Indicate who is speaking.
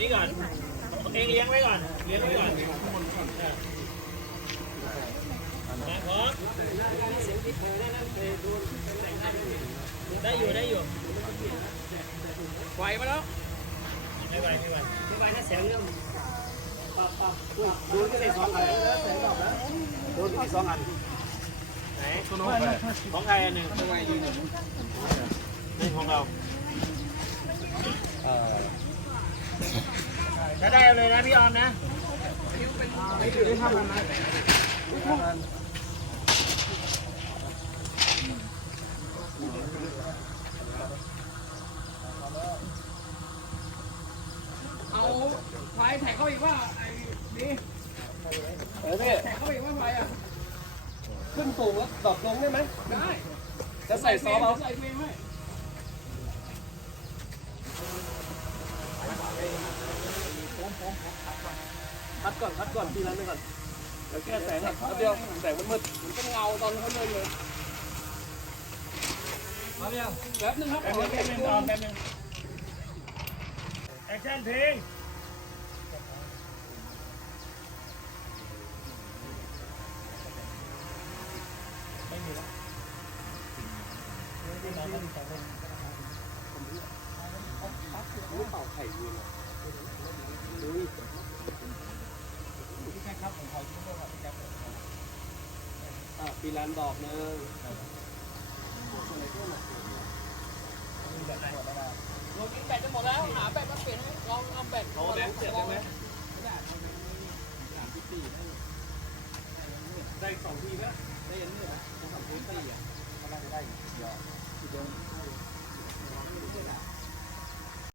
Speaker 1: นี่ก่อน เองเลี้ยงไว้ก่อน เลี้ยงไว้ก่อนมาพร้อมได้อยู่ได้อยู่
Speaker 2: ไหวมาแล้ว
Speaker 1: ไม่ไหวไม่ไหว
Speaker 2: ไม่ไหวถ้าแสงเรื่อง
Speaker 3: ดูที่ได้สองอันแสงดอกนะดูที่สองอัน
Speaker 1: ไหนของใครอันหนึ่งนี่ของเรา ถ้าได้เอาเลยนะพี่ออมนะ
Speaker 3: ไม่ถือได้เท่ากันนะ
Speaker 2: เอาไฟแท็กเข้าอีกว่าไอ้นี่
Speaker 3: เออพี่
Speaker 2: แท็กเข้าอีกว่าไฟอะ
Speaker 3: ขึ้นสูงแล้วดรอปลงได้ไหม
Speaker 2: ได้
Speaker 3: จะใส่ซอฟเอา
Speaker 2: ใส่เฟรมให้
Speaker 3: พัดก่อนพัดก่อนทีละนึงก่อนเดี๋ยวแก้แสงก่อนแป๊บเดียวแสงมันมืด
Speaker 2: มันเป็นเงาตอนเขาเดินเลย
Speaker 3: มาเรียง
Speaker 2: แป๊บนึงครับ
Speaker 1: แป๊บนึงแป๊บนึงออมแป๊บนึงแอคชั่นเพลง
Speaker 3: เป่าไข่ยืนอะ ปีแลนดอกเนึง
Speaker 2: รถกินแบตจะหมดแล้ว หาแบตมาเปลี่ยนให้ลองเอาแบต
Speaker 3: โอ้แบงค์เสร็จได้ไหมได้สองทีนะได้ยันเนี่นะสองทีตีอะก็ได้ได้ยอด